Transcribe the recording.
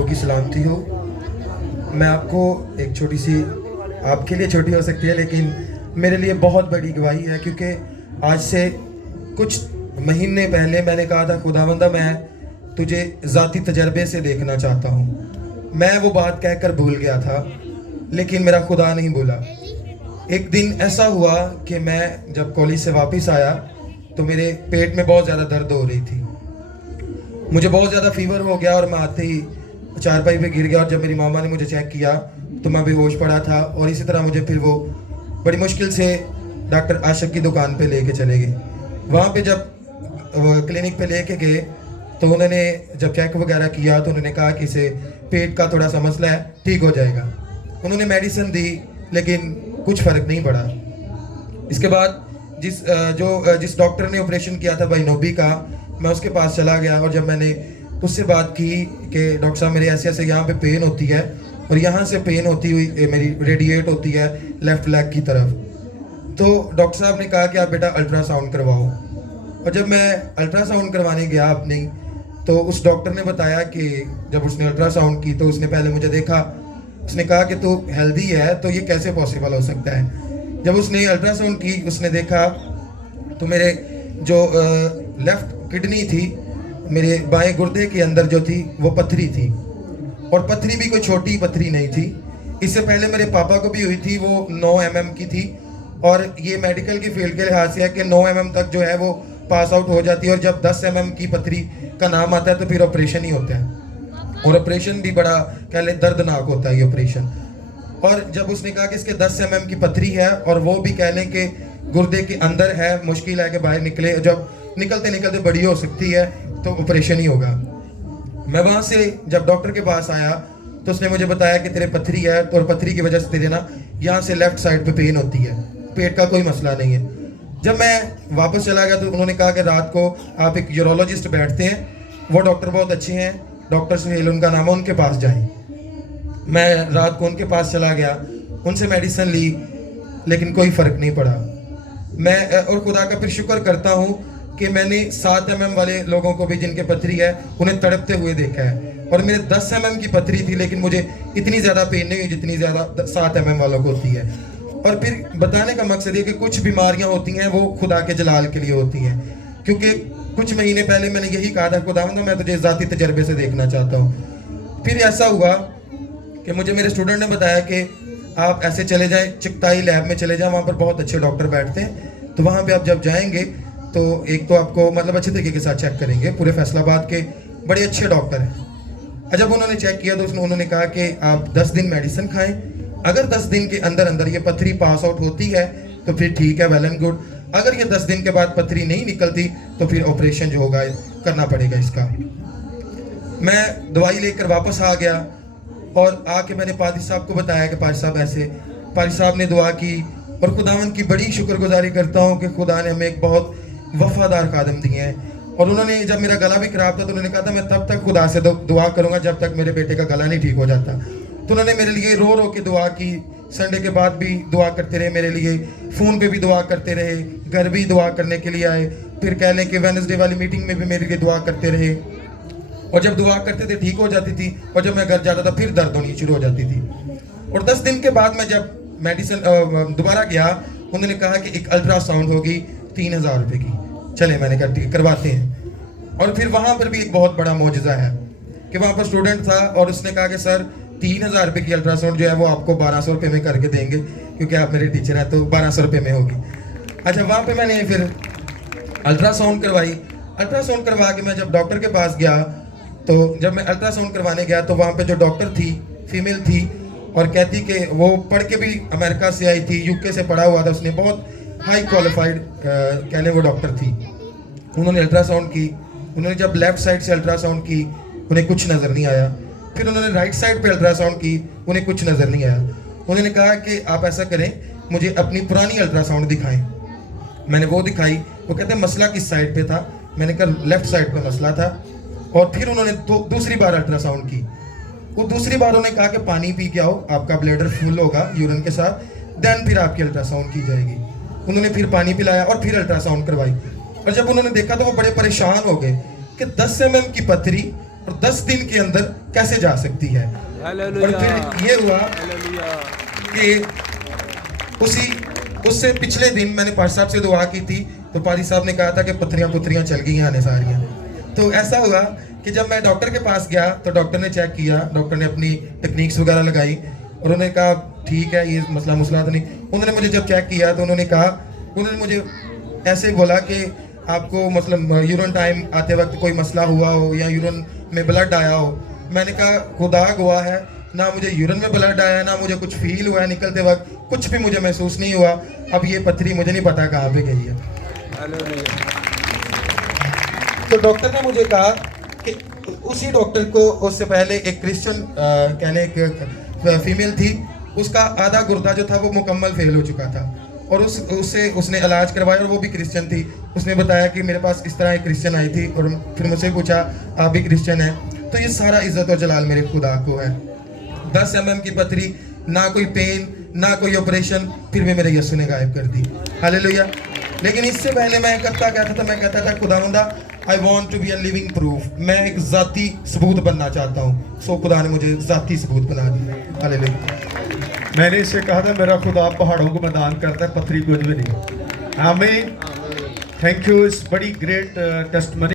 रूहों की सलामती हो। मैं आपको एक छोटी सी, आपके लिए छोटी हो सकती है लेकिन मेरे लिए बहुत बड़ी गवाही है, क्योंकि आज से कुछ महीने पहले मैंने कहा था खुदावंदा मैं तुझे ज़ाती तजर्बे से देखना चाहता हूँ। मैं वो बात कहकर भूल गया था, लेकिन मेरा खुदा नहीं भूला। एक दिन ऐसा हुआ कि मैं जब कॉलेज से वापस आया तो मेरे पेट में बहुत ज़्यादा दर्द हो रही थी। मुझे बहुत ज़्यादा फीवर हो गया और मैं आते ही चारपाई पे गिर गया, और जब मेरी मामा ने मुझे चेक किया तो मैं बेहोश पड़ा था। और इसी तरह मुझे फिर वो बड़ी मुश्किल से डॉक्टर आशिक की दुकान पे लेके चले गए। वहाँ पे जब क्लिनिक पे लेके गए तो उन्होंने जब चेक वगैरह किया तो उन्होंने कहा कि इसे पेट का थोड़ा सा मसला है, ठीक हो जाएगा। उन्होंने मेडिसिन दी लेकिन कुछ फ़र्क नहीं पड़ा। इसके बाद जिस डॉक्टर ने ऑपरेशन किया था भाई नोबी का, मैं उसके पास चला गया और जब मैंने उससे बात की कि डॉक्टर साहब मेरे ऐसे ऐसे यहाँ पे पेन होती है और यहाँ से पेन होती हुई मेरी रेडिएट होती है लेफ़्ट लेग की तरफ, तो डॉक्टर साहब ने कहा कि आप बेटा अल्ट्रासाउंड करवाओ। और जब मैं अल्ट्रासाउंड करवाने गया अपनी, तो उस डॉक्टर ने बताया कि जब उसने अल्ट्रासाउंड की तो उसने पहले मुझे देखा, उसने कहा कि तू हेल्दी है तो ये कैसे पॉसिबल हो सकता है। जब उसने अल्ट्रासाउंड की उसने देखा तो मेरे जो लेफ़्ट किडनी थी, मेरे बाएं गुर्दे के अंदर जो थी वो पथरी थी, और पथरी भी कोई छोटी पथरी नहीं थी। इससे पहले मेरे पापा को भी हुई थी, वो 9 mm की थी, और ये मेडिकल की फील्ड के लिहाज से है कि 9 mm तक जो है वो पास आउट हो जाती है, और जब 10 mm की पथरी का नाम आता है तो फिर ऑपरेशन ही होता है, और ऑपरेशन भी बड़ा कह ले दर्दनाक होता है ये ऑपरेशन। और जब उसने कहा कि इसके 10 mm की पथरी है और वो भी कह लें कि गुर्दे के अंदर है, मुश्किल है कि बाहर निकले, जब निकलते निकलते बड़ी हो सकती है तो ऑपरेशन ही होगा। मैं वहाँ से जब डॉक्टर के पास आया तो उसने मुझे बताया कि तेरे पथरी है, तो और पथरी की वजह से तेरे ना यहाँ से लेफ्ट साइड पे पेन होती है, पेट का कोई मसला नहीं है। जब मैं वापस चला गया तो उन्होंने कहा कि रात को आप एक यूरोलॉजिस्ट बैठते हैं, वो डॉक्टर बहुत अच्छे हैं, डॉक्टर सुहेल उनका नाम है, उनके पास जाएं। मैं रात को उनके पास चला गया, उनसे मेडिसिन ली, लेकिन कोई फ़र्क नहीं पड़ा। मैं और खुदा का फिर शुक्र करता हूँ कि मैंने 7 mm वाले लोगों को भी जिनके पथरी है उन्हें तड़पते हुए देखा है, और मेरे 10 mm की पथरी थी लेकिन मुझे इतनी ज़्यादा पेन नहीं हुई जितनी ज़्यादा 7 mm वालों को होती है। और फिर बताने का मकसद ये कि कुछ बीमारियां होती हैं वो खुदा के जलाल के लिए होती हैं, क्योंकि कुछ महीने पहले मैंने यही कहा था खुदावंद मैं तुझे ज़ाती तजर्बे से देखना चाहता हूँ। फिर ऐसा हुआ कि मुझे मेरे स्टूडेंट ने बताया कि आप ऐसे चले जाएं, चिकताई लैब में चले जाएं, वहाँ पर बहुत अच्छे डॉक्टर बैठते हैं, तो वहाँ पर आप जब जाएंगे तो एक तो आपको मतलब अच्छे तरीके के साथ चेक करेंगे, पूरे फैसलाबाद के बड़े अच्छे डॉक्टर हैं। जब उन्होंने चेक किया तो उन्होंने कहा कि आप 10 दिन मेडिसिन खाएं, अगर 10 दिन के अंदर अंदर ये पथरी पास आउट होती है तो फिर ठीक है, वेल एंड गुड। अगर ये 10 दिन के बाद पथरी नहीं निकलती तो फिर ऑपरेशन जो होगा करना पड़ेगा इसका। मैं दवाई लेकर वापस आ गया और आके मैंने पादी साहब को बताया कि पादी साहब ऐसे, पादी साहब ने दुआ की, और खुदावन की बड़ी शुक्रगुजारी करता हूँ कि खुदा ने हमें एक बहुत वफादार खादम दिए हैं। और उन्होंने जब मेरा गला भी खराब था तो उन्होंने कहा था मैं तब तक खुदा से दुआ करूँगा जब तक मेरे बेटे का गला नहीं ठीक हो जाता। तो उन्होंने मेरे लिए रो रो के दुआ की, संडे के बाद भी दुआ करते रहे मेरे लिए, फ़ोन पे भी दुआ करते रहे, घर भी दुआ करने के लिए आए, फिर कह लें कि वेडनेसडे वाली मीटिंग में भी मेरे लिए दुआ करते रहे। और जब दुआ करते थे ठीक हो जाती थी, और जब मैं घर जाता था फिर दर्द होनी शुरू हो जाती थी। और 10 दिन के बाद मैं जब मेडिसिन दोबारा गया, उन्होंने कहा कि एक अल्ट्रासाउंड होगी 3000 रुपये की, चले मैंने कहा ठीक करवाते हैं। और फिर वहाँ पर भी एक बहुत बड़ा मौजज़ा है कि वहाँ पर स्टूडेंट था और उसने कहा कि सर 3000 रुपये की अल्ट्रासाउंड जो है वो आपको 1200 रुपये में करके देंगे, क्योंकि आप मेरे टीचर हैं, तो 1200 रुपये में होगी। अच्छा, वहाँ पे मैंने फिर अल्ट्रासाउंड करवाई। अल्ट्रासाउंड करवा के मैं जब डॉक्टर के पास गया, तो जब मैं अल्ट्रासाउंड करवाने गया तो वहाँ पे जो डॉक्टर थी फीमेल थी, और कहती कि वो पढ़ के भी अमेरिका से आई थी, यूके से पढ़ा हुआ था उसने, बहुत हाई क्वालिफाइड कह लें वो डॉक्टर थी। उन्होंने अल्ट्रासाउंड की, उन्होंने जब लेफ़्ट साइड से अल्ट्रासाउंड की उन्हें कुछ नज़र नहीं आया, फिर उन्होंने राइट साइड पे अल्ट्रासाउंड की, उन्हें कुछ नज़र नहीं आया। उन्होंने कहा कि आप ऐसा करें, मुझे अपनी पुरानी अल्ट्रासाउंड दिखाएं। मैंने वो दिखाई, वो कहते हैं मसला किस साइड पे था, मैंने कहा लेफ़्ट साइड पे मसला था। और फिर उन्होंने दूसरी बार अल्ट्रासाउंड की, वो दूसरी बार उन्होंने कहा कि पानी पी के आओ, आपका ब्लैडर फुल होगा यूरिन के साथ, देन फिर आपकी अल्ट्रासाउंड की जाएगी। उन्होंने फिर पानी पिलाया और फिर अल्ट्रासाउंड करवाई। और जब उन्होंने देखा तो वो बड़े परेशान हो गए कि 10 mm की पथरी और 10 दिन के अंदर कैसे जा सकती है। और फिर ये हुआ कि उससे पिछले दिन मैंने पाजी साहब से दुआ की थी, तो पाजी साहब ने कहा था कि पत्थरियाँ चल गई हैं आने सारियाँ। तो ऐसा हुआ कि जब मैं डॉक्टर के पास गया तो डॉक्टर ने चेक किया, डॉक्टर ने अपनी टेक्निक्स वगैरह लगाई और उन्होंने कहा ठीक है, ये मसला तो नहीं। उन्होंने मुझे जब चेक किया तो उन्होंने मुझे ऐसे बोला कि आपको मतलब यूरिन टाइम आते वक्त कोई मसला हुआ हो या यूरिन में ब्लड आया हो। मैंने कहा खुदा गवाह है, ना मुझे यूरिन में ब्लड आया, ना मुझे कुछ फील हुआ है निकलते वक्त, कुछ भी मुझे महसूस नहीं हुआ। अब ये पथरी मुझे नहीं पता कहाँ पे गई है। तो डॉक्टर ने मुझे कहा कि उसी डॉक्टर को उससे पहले एक क्रिश्चियन कहने एक फीमेल थी, उसका आधा गुर्दा जो था वो मुकम्मल फेल हो चुका था और उसने इलाज करवाया और वो भी क्रिश्चियन थी। उसने बताया कि मेरे पास इस तरह एक क्रिश्चियन आई थी और फिर मुझसे पूछा आप भी क्रिश्चियन हैं। तो ये सारा इज्जत और जलाल मेरे खुदा को है। 10 mm की पथरी, ना कोई पेन ना कोई ऑपरेशन, फिर भी मेरे यीशु ने गायब कर दी। हालेलुया। लेकिन इससे पहले मैं कहता था खुदावंदा I want to be a living proof, मैं एक ज़ाती सबूत बनना चाहता हूँ। सो खुदा ने मुझे ज़ाती सबूत बना दिया। हालेलुया। मैंने इससे कहा था मेरा खुदा पहाड़ों को मैदान करता है, पथरी कुछ भी नहीं। आमीन। Thank you. इस बड़ी ग्रेट टेस्टमनी